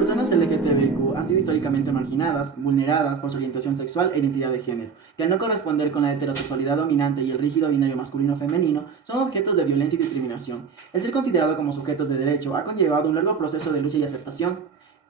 personas LGTBIQ han sido históricamente marginadas, vulneradas por su orientación sexual e identidad de género, que al no corresponder con la heterosexualidad dominante y el rígido binario masculino-femenino, son objetos de violencia y discriminación. El ser considerado como sujetos de derecho ha conllevado un largo proceso de lucha y aceptación,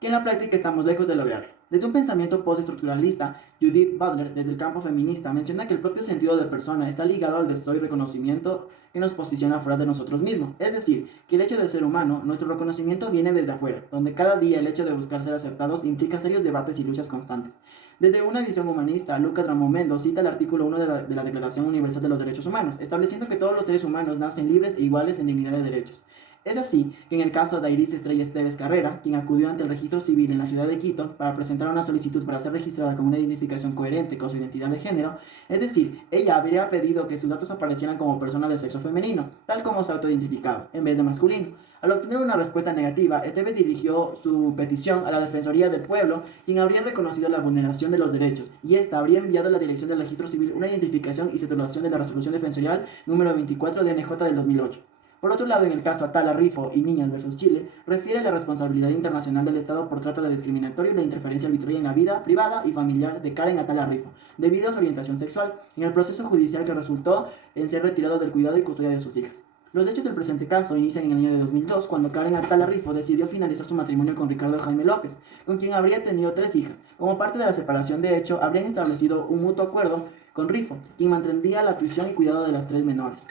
que en la práctica estamos lejos de lograr. Desde un pensamiento postestructuralista, Judith Butler, desde el campo feminista, menciona que el propio sentido de persona está ligado al deseo y reconocimiento que nos posiciona fuera de nosotros mismos. Es decir, que el hecho de ser humano, nuestro reconocimiento viene desde afuera, donde cada día el hecho de buscar ser aceptados implica serios debates y luchas constantes. Desde una visión humanista, Lucas Ramón Mendo cita el artículo 1 de la Declaración Universal de los Derechos Humanos, estableciendo que todos los seres humanos nacen libres e iguales en dignidad de derechos. Es así que en el caso de Iris Estrella Esteves Carrera, quien acudió ante el registro civil en la ciudad de Quito para presentar una solicitud para ser registrada con una identificación coherente con su identidad de género, es decir, ella habría pedido que sus datos aparecieran como persona de sexo femenino, tal como se autoidentificaba, en vez de masculino. Al obtener una respuesta negativa, Esteves dirigió su petición a la Defensoría del Pueblo, quien habría reconocido la vulneración de los derechos, y esta habría enviado a la Dirección del Registro Civil una identificación y titulación de la Resolución Defensorial número 24 de NJ del 2008. Por otro lado, en el caso Atala Rifo y Niñas versus Chile, refiere a la responsabilidad internacional del Estado por trato de discriminatorio y la interferencia arbitraria en la vida privada y familiar de Karen Atala Rifo, debido a su orientación sexual, en el proceso judicial que resultó en ser retirado del cuidado y custodia de sus hijas. Los hechos del presente caso inician en el año de 2002, cuando Karen Atala Rifo decidió finalizar su matrimonio con Ricardo Jaime López, con quien habría tenido 3 hijas. Como parte de la separación de hecho, habrían establecido un mutuo acuerdo con Rifo, quien mantendría la tuición y cuidado de las 3 menores.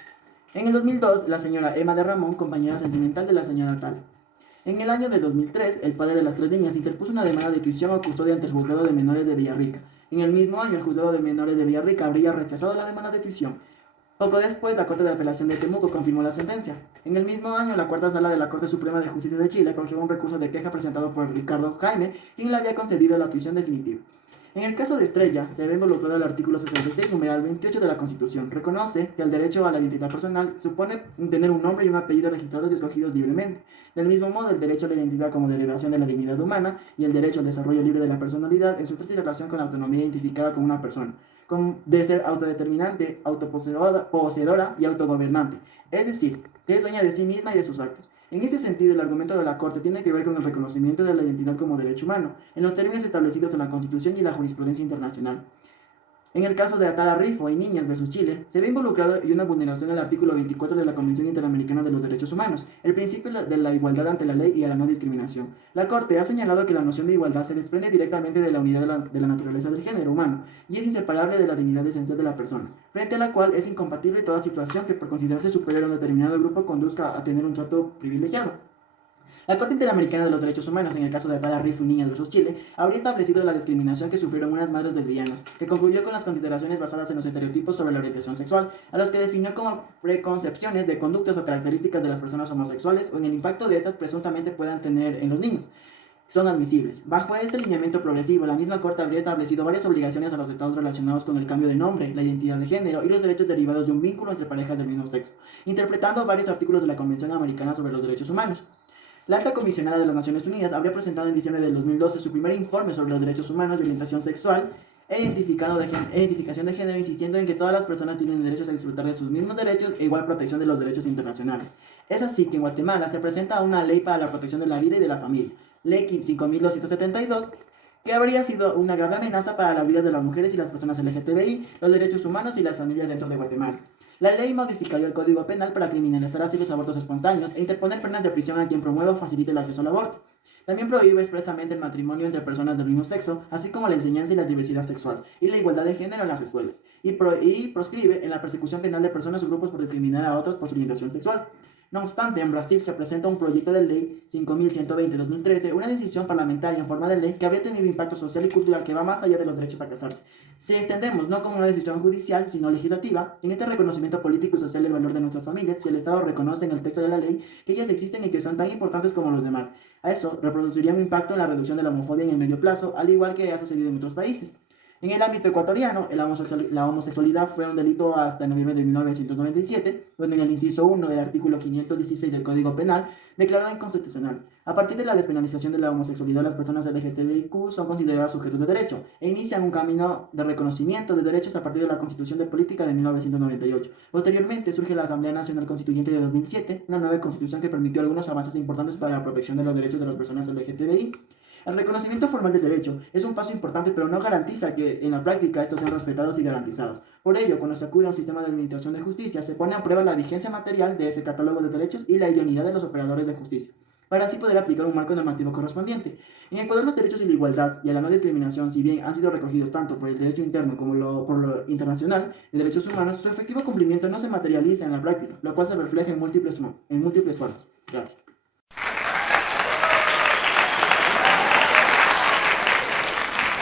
En el 2002, la señora Emma de Ramón, compañera sentimental de la señora Tal. En el año de 2003, el padre de las 3 niñas interpuso una demanda de tuición o custodia ante el juzgado de menores de Villarrica. En el mismo año, el juzgado de menores de Villarrica habría rechazado la demanda de tuición. Poco después, la Corte de Apelación de Temuco confirmó la sentencia. En el mismo año, la Cuarta Sala de la Corte Suprema de Justicia de Chile acogió un recurso de queja presentado por Ricardo Jaime, quien le había concedido la tuición definitiva. En el caso de Estrella, se ve involucrado el artículo 66, numeral 28 de la Constitución. Reconoce que el derecho a la identidad personal supone tener un nombre y un apellido registrados y escogidos libremente. Del mismo modo, el derecho a la identidad como derivación de la dignidad humana y el derecho al desarrollo libre de la personalidad en su estrecha relación con la autonomía identificada como una persona, de ser autodeterminante, autoposeedora y autogobernante, es decir, que es dueña de sí misma y de sus actos. En este sentido, el argumento de la Corte tiene que ver con el reconocimiento de la identidad como derecho humano, en los términos establecidos en la Constitución y la jurisprudencia internacional. En el caso de Atala Rifo y Niñas versus Chile, se ve involucrado y una vulneración del artículo 24 de la Convención Interamericana de los Derechos Humanos, el principio de la igualdad ante la ley y a la no discriminación. La Corte ha señalado que la noción de igualdad se desprende directamente de la unidad de la naturaleza del género humano y es inseparable de la dignidad esencial de la persona, frente a la cual es incompatible toda situación que por considerarse superior a un determinado grupo conduzca a tener un trato privilegiado. La Corte Interamericana de los Derechos Humanos, en el caso de Atala Rifo y Niñas versus Chile, habría establecido la discriminación que sufrieron unas madres lesbianas, que concluyó con las consideraciones basadas en los estereotipos sobre la orientación sexual, a los que definió como preconcepciones de conductas o características de las personas homosexuales o en el impacto de estas presuntamente puedan tener en los niños. Son admisibles. Bajo este lineamiento progresivo, la misma Corte habría establecido varias obligaciones a los estados relacionados con el cambio de nombre, la identidad de género y los derechos derivados de un vínculo entre parejas del mismo sexo, interpretando varios artículos de la Convención Americana sobre los Derechos Humanos. La Alta Comisionada de las Naciones Unidas habría presentado en diciembre del 2012 su primer informe sobre los derechos humanos de orientación sexual e identificación de género, insistiendo en que todas las personas tienen derechos a disfrutar de sus mismos derechos e igual protección de los derechos internacionales. Es así que en Guatemala se presenta una ley para la protección de la vida y de la familia, Ley 5272, que habría sido una grave amenaza para las vidas de las mujeres y las personas LGTBI, los derechos humanos y las familias dentro de Guatemala. La ley modificaría el Código Penal para criminalizar así los abortos espontáneos e interponer penas de prisión a quien promueva o facilite el acceso al aborto. También prohíbe expresamente el matrimonio entre personas del mismo sexo, así como la enseñanza y la diversidad sexual, y la igualdad de género en las escuelas, y proscribe en la persecución penal de personas o grupos por discriminar a otros por su orientación sexual. No obstante, en Brasil se presenta un proyecto de ley 5120-2013, una decisión parlamentaria en forma de ley que habría tenido impacto social y cultural que va más allá de los derechos a casarse. Si extendemos no como una decisión judicial, sino legislativa, en este reconocimiento político y social del valor de nuestras familias, si el Estado reconoce en el texto de la ley que ellas existen y que son tan importantes como los demás, a eso reproduciría un impacto en la reducción de la homofobia en el medio plazo, al igual que ha sucedido en otros países. En el ámbito ecuatoriano, la homosexualidad fue un delito hasta noviembre de 1997, donde en el inciso 1 del artículo 516 del Código Penal declaró inconstitucional. A partir de la despenalización de la homosexualidad, las personas LGTBIQ son consideradas sujetos de derecho e inician un camino de reconocimiento de derechos a partir de la Constitución de Política de 1998. Posteriormente surge la Asamblea Nacional Constituyente de 2007, una nueva constitución que permitió algunos avances importantes para la protección de los derechos de las personas LGTBI. El reconocimiento formal del derecho es un paso importante, pero no garantiza que en la práctica estos sean respetados y garantizados. Por ello, cuando se acude a un sistema de administración de justicia, se pone a prueba la vigencia material de ese catálogo de derechos y la idoneidad de los operadores de justicia, para así poder aplicar un marco normativo correspondiente. En Ecuador, los derechos y la igualdad y a la no discriminación, si bien han sido recogidos tanto por el derecho interno como por lo internacional de derechos humanos, su efectivo cumplimiento no se materializa en la práctica, lo cual se refleja en múltiples formas. Gracias.